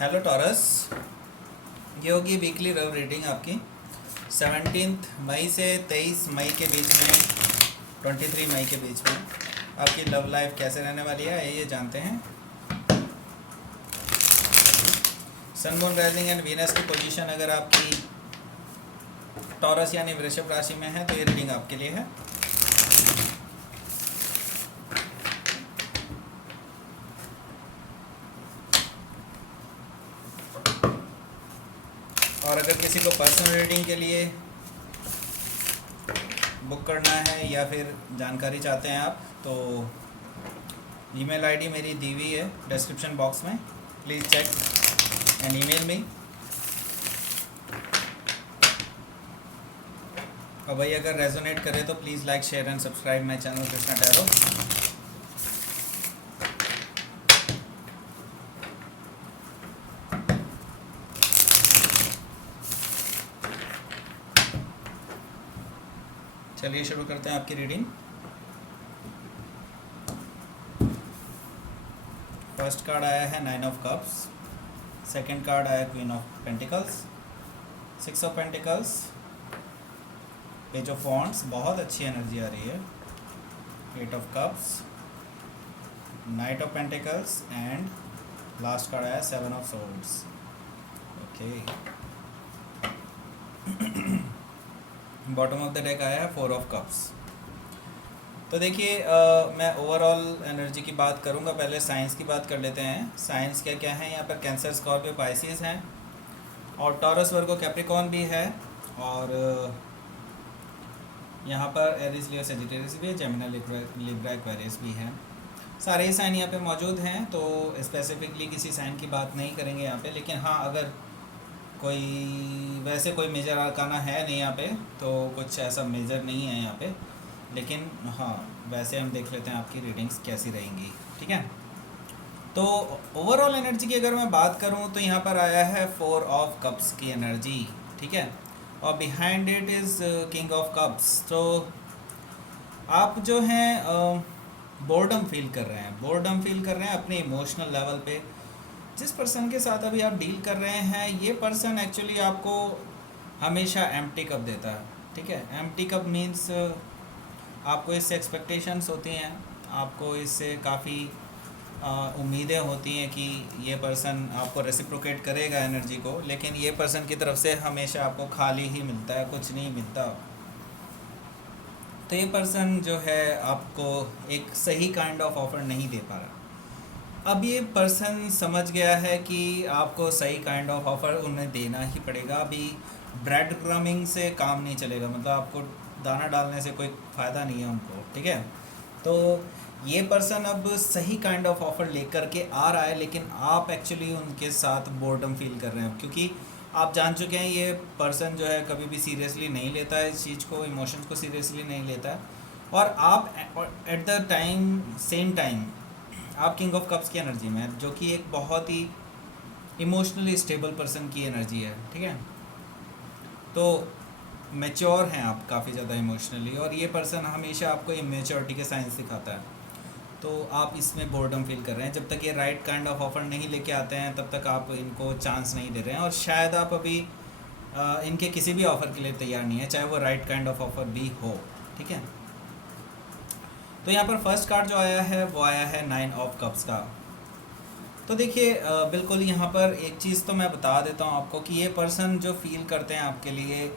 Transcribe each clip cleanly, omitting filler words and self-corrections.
Hello taurus, ये होगी weekly love reading आपकी 17 मई से 23 मई के बीच में, 23 मई के बीच में आपकी लव लाइफ कैसे रहने वाली है ये जानते हैं। Sun moon rising and Venus की पोजीशन अगर आपकी टॉरस यानी वृषभ राशि में है तो ये रीडिंग आपके लिए है। और अगर किसी को पर्सनल रीडिंग के लिए बुक करना है या फिर जानकारी चाहते हैं आप तो ईमेल आईडी मेरी दी हुई है डिस्क्रिप्शन बॉक्स में, please check and email me. और भाई अगर रेजोनेट करे तो please like share and subscribe my channel Krishna tarot. चलिए शुरू करते हैं आपकी रीडिंग। फर्स्ट कार्ड आया है 9 ऑफ कप्स, सेकंड कार्ड आया queen of pentacles, 6 of pentacles, page of wands, बहुत अच्छी एनर्जी आ रही है, 8 of cups, night of pentacles and last card आया 7 of swords. Okay, bottom of the deck आया है 4 ऑफ कप्स। तो देखिए मैं ओवरऑल एनर्जी की बात करूंगा, पहले साइंस की बात कर लेते हैं। साइंस क्या क्या है यहाँ पर, कैंसर, स्कॉर्पियो, पाइसिस हैं और टॉरस, वर्गो, कैप्रिकॉर्न भी है और यहाँ पर एरिस, लियो, सजिटेरियस भी है, जेमिनी, लिब्रा, एक्वेरियस भी है। सारे ही साइन यहाँ पे मौजूद हैं, तो स्पेसिफिकली किसी साइन की बात नहीं करेंगे यहाँ पे। लेकिन हाँ, अगर कोई मेजर आर्काना है नहीं यहाँ पे, तो कुछ ऐसा मेजर नहीं है यहाँ पे। लेकिन हाँ, वैसे हम देख लेते हैं आपकी रीडिंग्स कैसी रहेंगी, ठीक है। तो ओवरऑल एनर्जी की अगर मैं बात करूँ तो यहाँ पर आया है 4 ऑफ कप्स की एनर्जी, ठीक है, और behind it is king of cups. तो आप जो हैं बोर्डम फील कर रहे हैं अपने इमोशनल लेवल पे। जिस पर्सन के साथ अभी आप डील कर रहे हैं, ये पर्सन एक्चुअली आपको हमेशा एम्प्टी कप देता है, ठीक है। एम्प्टी कप मीन्स आपको इससे एक्सपेक्टेशंस होती हैं, आपको इससे काफ़ी उम्मीदें होती हैं कि ये पर्सन आपको रेसिप्रोकेट करेगा एनर्जी को, लेकिन ये पर्सन की तरफ से हमेशा आपको खाली ही मिलता है, कुछ नहीं मिलता। तो ये पर्सन जो है आपको एक सही काइंड ऑफ ऑफर नहीं दे पा रहा। अब ये पर्सन समझ गया है कि आपको सही काइंड ऑफ ऑफर उन्हें देना ही पड़ेगा। अभी ब्रेड क्रमिंग से काम नहीं चलेगा, मतलब आपको दाना डालने से कोई फ़ायदा नहीं है उनको, ठीक है। तो ये पर्सन अब सही काइंड ऑफ ऑफर लेकर के आ रहा है, लेकिन आप एक्चुअली उनके साथ बोर्डम फील कर रहे हैं, क्योंकि आप जान चुके हैं ये पर्सन जो है कभी भी सीरियसली नहीं लेता है इस चीज़ को, इमोशंस को सीरियसली नहीं लेता है। और आप एट द सेम टाइम आप किंग ऑफ कप्स की एनर्जी में है, जो कि एक बहुत ही इमोशनली स्टेबल पर्सन की एनर्जी है, ठीक है। तो मैच्योर हैं आप काफ़ी ज़्यादा इमोशनली, और ये पर्सन हमेशा आपको इमेच्योरिटी के साइंस दिखाता है। तो आप इसमें बोर्डम फील कर रहे हैं। जब तक ये राइट काइंड ऑफ ऑफर नहीं लेके आते हैं तब तक आप इनको चांस नहीं दे रहे हैं, और शायद आप अभी इनके किसी भी ऑफ़र के लिए तैयार नहीं है, चाहे वो राइट काइंड ऑफ ऑफर भी हो, ठीक है। तो यहाँ पर फर्स्ट कार्ड जो आया है वो आया है 9 ऑफ कप्स का। तो देखिए बिल्कुल यहाँ पर एक चीज़ तो मैं बता देता हूँ आपको कि ये पर्सन जो फील करते हैं आपके लिए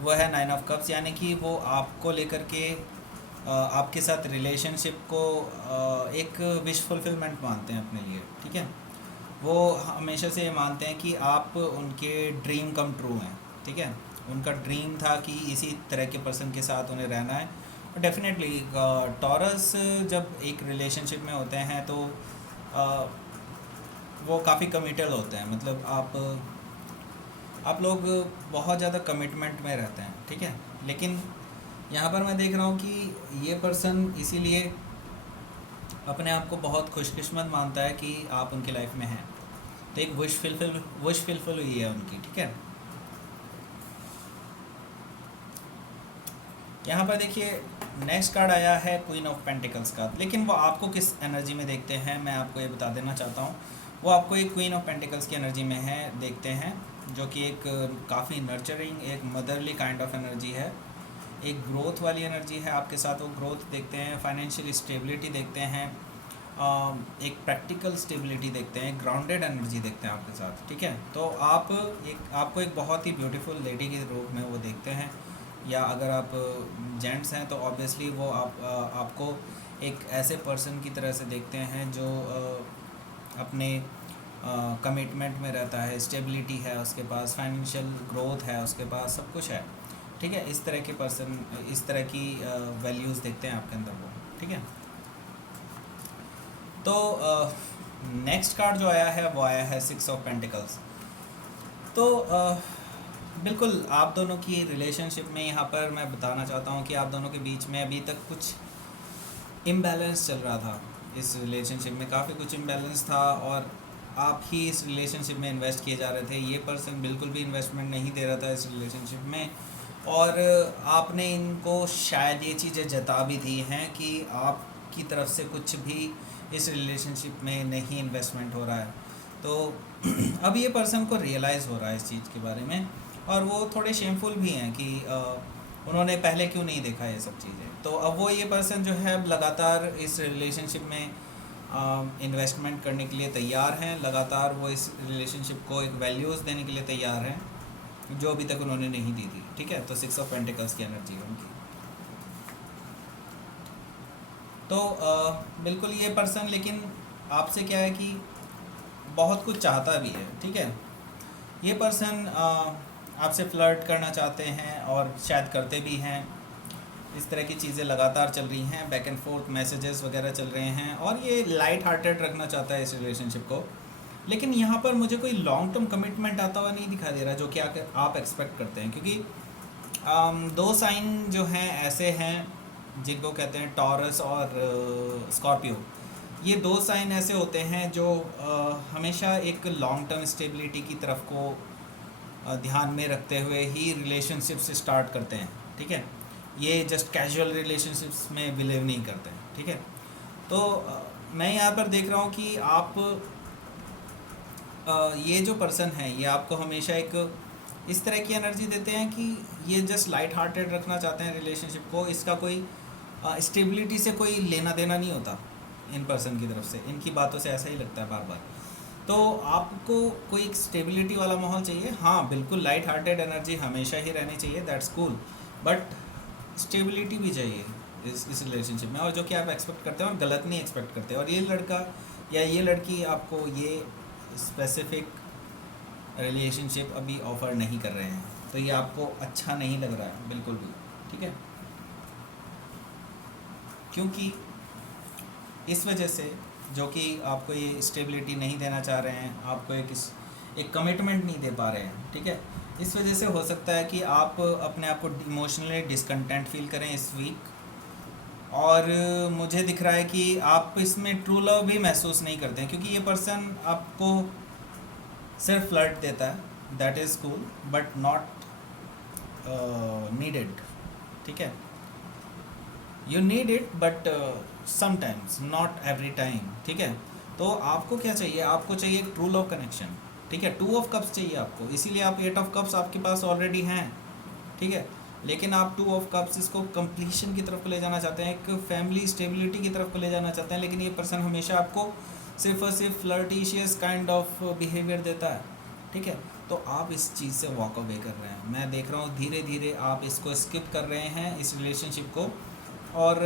वो है 9 ऑफ कप्स, यानी कि वो आपको लेकर के आपके साथ रिलेशनशिप को एक विश फुलफिलमेंट मानते हैं अपने लिए, ठीक है। वो हमेशा से ये मानते हैं कि आप उनके ड्रीम कम ट्रू हैं, ठीक है। उनका ड्रीम था कि इसी तरह के पर्सन के साथ उन्हें रहना है। और डेफिनेटली टॉरस जब एक रिलेशनशिप में होते हैं तो वो काफ़ी कमिटल होते हैं, मतलब आप लोग बहुत ज़्यादा कमिटमेंट में रहते हैं, ठीक है। लेकिन यहाँ पर मैं देख रहा हूँ कि ये पर्सन इसीलिए अपने आप को बहुत खुशकिस्मत मानता है कि आप उनकी लाइफ में हैं। तो एक विश फुलफिल हुई है उनकी, ठीक है। यहाँ पर देखिए नेक्स्ट कार्ड आया है क्वीन ऑफ पेंटिकल्स का, लेकिन वो आपको किस एनर्जी में देखते हैं मैं आपको ये बता देना चाहता हूँ। वो आपको एक क्वीन ऑफ पेंटिकल्स की एनर्जी में है देखते हैं, जो कि एक काफ़ी नर्चरिंग, एक मदरली काइंड ऑफ एनर्जी है, एक ग्रोथ वाली एनर्जी है आपके साथ। वो ग्रोथ देखते हैं, फाइनेंशियल स्टेबिलिटी देखते हैं, एक प्रैक्टिकल स्टेबिलिटी देखते हैं, ग्राउंडेड एनर्जी देखते हैं आपके साथ, ठीक है। तो आपको एक बहुत ही ब्यूटीफुल लेडी के रूप में वो देखते हैं, या अगर आप जेंट्स हैं तो ऑब्वियसली वो आपको एक ऐसे पर्सन की तरह से देखते हैं जो अपने कमिटमेंट में रहता है, स्टेबिलिटी है उसके पास, फाइनेंशियल ग्रोथ है उसके पास, सब कुछ है, ठीक है। इस तरह के पर्सन, इस तरह की वैल्यूज़ देखते हैं आपके अंदर वो, ठीक है। तो नेक्स्ट कार्ड जो आया है वो आया है 6 ऑफ पेंटिकल्स। तो बिल्कुल आप दोनों की रिलेशनशिप में यहाँ पर मैं बताना चाहता हूँ कि आप दोनों के बीच में अभी तक कुछ इम्बैलेंस चल रहा था। इस रिलेशनशिप में काफ़ी कुछ इम्बैलेंस था और आप ही इस रिलेशनशिप में इन्वेस्ट किए जा रहे थे। ये पर्सन बिल्कुल भी इन्वेस्टमेंट नहीं दे रहा था इस रिलेशनशिप में, और आपने इनको शायद ये चीज़ें जता भी दी हैं कि आपकी तरफ से कुछ भी इस रिलेशनशिप में नहीं इन्वेस्टमेंट हो रहा है। तो अब ये पर्सन को रियलाइज़ हो रहा है इस चीज़ के बारे में, और वो थोड़े शेमफुल भी हैं कि उन्होंने पहले क्यों नहीं देखा ये सब चीज़ें। तो अब वो ये पर्सन जो है लगातार इस रिलेशनशिप में इन्वेस्टमेंट करने के लिए तैयार हैं, लगातार वो इस रिलेशनशिप को एक वैल्यूज़ देने के लिए तैयार हैं जो अभी तक उन्होंने नहीं दी थी, ठीक है। तो 6 ऑफ पेंटिकल्स की एनर्जी है उनकी। तो बिल्कुल ये पर्सन लेकिन आपसे क्या है कि बहुत कुछ चाहता भी है, ठीक है। ये पर्सन आपसे फ्लर्ट करना चाहते हैं और शायद करते भी हैं। इस तरह की चीज़ें लगातार चल रही हैं, बैक एंड फोर्थ मैसेजेस वगैरह चल रहे हैं, और ये लाइट हार्टेड रखना चाहता है इस रिलेशनशिप को। लेकिन यहाँ पर मुझे कोई लॉन्ग टर्म कमिटमेंट आता हुआ नहीं दिखाई दे रहा जो कि आप एक्सपेक्ट करते हैं, क्योंकि दो साइन जो हैं ऐसे हैं जिनको कहते हैं टॉरस और स्कॉर्पियो। ये दो साइन ऐसे होते हैं जो हमेशा एक लॉन्ग टर्म स्टेबिलिटी की तरफ को ध्यान में रखते हुए ही रिलेशनशिप से स्टार्ट करते हैं, ठीक है। ये जस्ट कैजुअल रिलेशनशिप्स में बिलीव नहीं करते हैं, ठीक है। तो मैं यहाँ पर देख रहा हूँ कि आप ये जो पर्सन है ये आपको हमेशा एक इस तरह की एनर्जी देते हैं कि ये जस्ट लाइट हार्टेड रखना चाहते हैं रिलेशनशिप को। इसका कोई स्टेबिलिटी से कोई लेना देना नहीं होता इन पर्सन की तरफ से। इनकी बातों से ऐसा ही लगता है बार बार। तो आपको कोई एक स्टेबिलिटी वाला माहौल चाहिए, हाँ बिल्कुल, लाइट हार्टेड एनर्जी हमेशा ही रहनी चाहिए, दैट्स कूल, बट स्टेबिलिटी भी चाहिए इस रिलेशनशिप में, और जो कि आप एक्सपेक्ट करते हैं और गलत नहीं एक्सपेक्ट करते। और ये लड़का या ये लड़की आपको ये स्पेसिफिक रिलेशनशिप अभी ऑफ़र नहीं कर रहे हैं, तो ये आपको अच्छा नहीं लग रहा है बिल्कुल भी, ठीक है। क्योंकि इस वजह से जो कि आपको ये स्टेबिलिटी नहीं देना चाह रहे हैं, आपको एक कमिटमेंट नहीं दे पा रहे हैं, ठीक है। इस वजह से हो सकता है कि आप अपने आप को इमोशनली डिसकंटेंट फील करें इस वीक, और मुझे दिख रहा है कि आप इसमें ट्रू लव भी महसूस नहीं करते हैं, क्योंकि ये पर्सन आपको सिर्फ फ्लर्ट देता है, that is cool but not needed, ठीक है। You need it but sometimes, not every time, ठीक है। तो आपको क्या चाहिए, आपको चाहिए एक ट्रू लव कनेक्शन, ठीक है। 2 ऑफ कप्स चाहिए आपको, इसीलिए आप 8 ऑफ कप्स आपके पास ऑलरेडी हैं, ठीक है। लेकिन आप 2 ऑफ कप्स इसको कंप्लीशन की तरफ को ले जाना चाहते हैं, एक फैमिली स्टेबिलिटी की तरफ को ले जाना चाहते हैं, लेकिन ये पर्सन हमेशा आपको सिर्फ और सिर्फ फ्लर्टिशियस काइंड ऑफ बिहेवियर देता है, ठीक है। तो आप इस चीज़ से वॉक अवे कर रहे हैं। मैं देख रहा हूँ धीरे धीरे आप इसको स्किप कर रहे हैं इस रिलेशनशिप को, और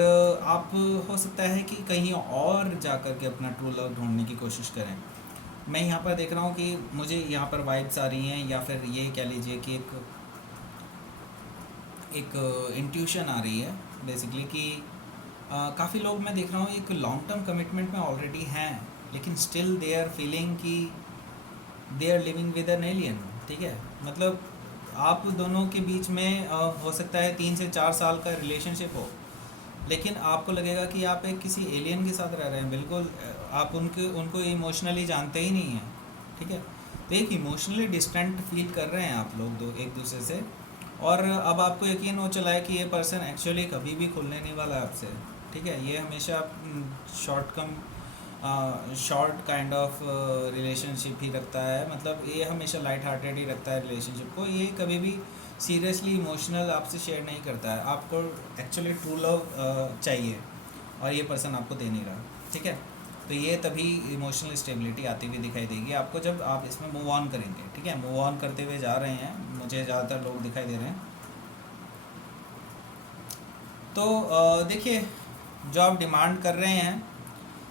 आप हो सकता है कि कहीं और जा कर के अपना ट्रू लव ढूंढने की कोशिश करें। मैं यहाँ पर देख रहा हूँ कि मुझे यहाँ पर वाइब्स आ रही हैं, या फिर ये कह लीजिए कि एक इंट्यूशन आ रही है बेसिकली कि काफ़ी लोग मैं देख रहा हूँ एक लॉन्ग टर्म कमिटमेंट में ऑलरेडी हैं, लेकिन स्टिल दे आर फीलिंग कि they are living with an alien, ठीक है। मतलब आप दोनों के बीच में हो सकता है 3 से 4 साल का रिलेशनशिप हो, लेकिन आपको लगेगा कि आप एक किसी एलियन के साथ रह रहे हैं, बिल्कुल आप उनको इमोशनली जानते ही नहीं हैं, ठीक है। तो एक इमोशनली डिस्टेंट फील कर रहे हैं आप लोग एक दूसरे से, और अब आपको यकीन हो चला है कि ये पर्सन एक्चुअली कभी भी खुलने नहीं वाला है आपसे, ठीक है। ये हमेशा शॉर्ट काइंड ऑफ रिलेशनशिप ही रखता है, मतलब ये हमेशा लाइट हार्टेड ही रखता है रिलेशनशिप को। ये कभी भी सीरियसली इमोशनल आपसे शेयर नहीं करता है। आपको एक्चुअली ट्रू लव चाहिए और ये पर्सन आपको दे नहीं रहा, ठीक है। तो ये तभी इमोशनल स्टेबिलिटी आती हुई दिखाई देगी आपको जब आप इसमें मूव ऑन करेंगे, ठीक है। मूव ऑन करते हुए जा रहे हैं, मुझे ज़्यादातर लोग दिखाई दे रहे हैं। तो देखिए, जो आप डिमांड कर रहे हैं,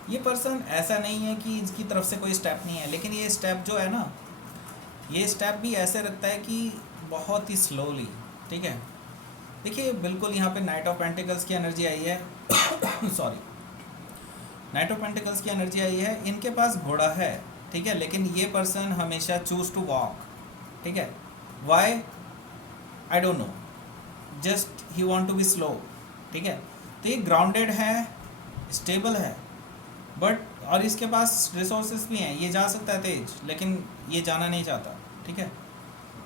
ये पर्सन ऐसा नहीं है कि इसकी तरफ से कोई स्टेप नहीं है, लेकिन ये स्टेप जो है ना, ये स्टेप भी ऐसे रखता है कि बहुत ही स्लोली, ठीक है। देखिए बिल्कुल यहाँ पे नाइट ऑफ पेंटिकल्स की एनर्जी आई है सॉरी, नाइट ऑफ पेंटिकल्स की एनर्जी आई है। इनके पास घोड़ा है, ठीक है, लेकिन ये पर्सन हमेशा चूज टू वॉक, ठीक है। Why, I don't know, just he want to be slow, ठीक है। तो ये ग्राउंडेड है, स्टेबल है, बट और इसके पास रिसोर्सेज भी हैं, ये जा सकता है तेज, लेकिन ये जाना नहीं चाहता, ठीक है।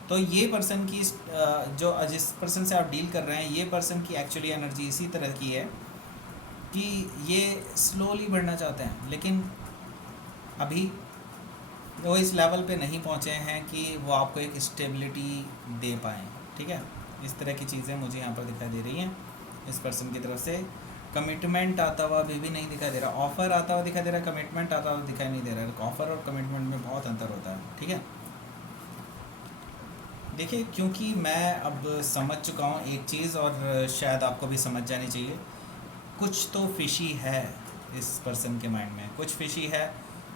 तो ये पर्सन की जो जिस पर्सन से आप डील कर रहे हैं, ये पर्सन की एक्चुअली एनर्जी इसी तरह की है कि ये स्लोली बढ़ना चाहते हैं, लेकिन अभी वो इस लेवल पे नहीं पहुंचे हैं कि वो आपको एक स्टेबिलिटी दे पाएँ, ठीक है। इस तरह की चीज़ें मुझे यहाँ पर दिखाई दे रही हैं इस पर्सन की तरफ से। कमिटमेंट आता हुआ भी नहीं दिखाई दे रहा, ऑफ़र आता हुआ दिखाई दे रहा है, कमिटमेंट आता हुआ दिखाई नहीं दे रहा है। ऑफ़र और कमिटमेंट में बहुत अंतर होता है, ठीक है। देखिए, क्योंकि मैं अब समझ चुका हूँ एक चीज़, और शायद आपको भी समझ जानी चाहिए, कुछ तो फिशी है इस पर्सन के माइंड में, कुछ फिशी है,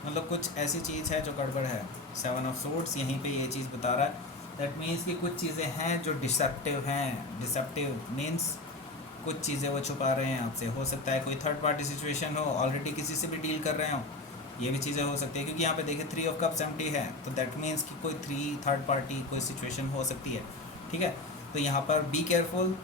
मतलब कुछ ऐसी चीज़ है जो गड़बड़ है। 7 ऑफ सोर्ड्स यहीं पे ये चीज़ बता रहा है। दैट मीन्स कि कुछ चीज़ें हैं जो डिसेप्टिव हैं। डिसेप्टिव मीन्स कुछ चीज़ें वो छुपा रहे हैं आपसे। हो सकता है कोई थर्ड पार्टी सिचुएशन हो, ऑलरेडी किसी से भी डील कर रहे हो, ये भी चीज़ें हो सकती है। क्योंकि यहाँ पे देखिए 3 ऑफ कप्स एम्प्टी है, तो दैट मीन्स कि कोई थर्ड पार्टी कोई सिचुएशन हो सकती है, ठीक है। तो यहाँ पर बी केयरफुल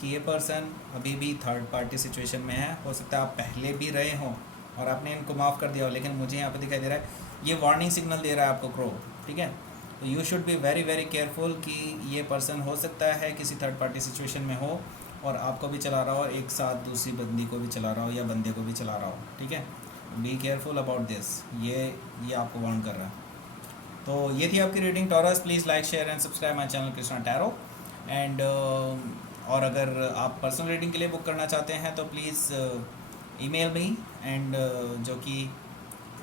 कि ये पर्सन अभी भी थर्ड पार्टी सिचुएशन में है। हो सकता है आप पहले भी रहे हों और आपने इनको माफ़ कर दिया हो, लेकिन मुझे यहाँ पे दिखाई दे रहा है ये वार्निंग सिग्नल दे रहा है आपको क्रो, ठीक है। तो you should be very very careful कि ये पर्सन हो सकता है किसी थर्ड पार्टी सिचुएशन में हो और आपको भी चला रहा हो और एक साथ दूसरी बंदी को भी चला रहा हो या बंदे को भी चला रहा हो, ठीक है। बी केयरफुल अबाउट दिस, ये आपको वार्न कर रहा है। तो ये थी आपकी reading taurus. Please like share and subscribe my channel Krishna tarot. And और अगर आप पर्सनल रीडिंग के लिए बुक करना चाहते हैं तो प्लीज़ ईमेल मी, एंड जो कि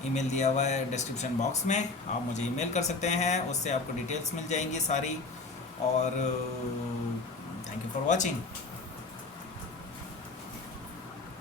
ईमेल दिया हुआ है डिस्क्रिप्शन बॉक्स में, आप मुझे ईमेल कर सकते हैं, उससे आपको डिटेल्स मिल जाएंगी सारी। और थैंक यू फॉर वॉचिंग।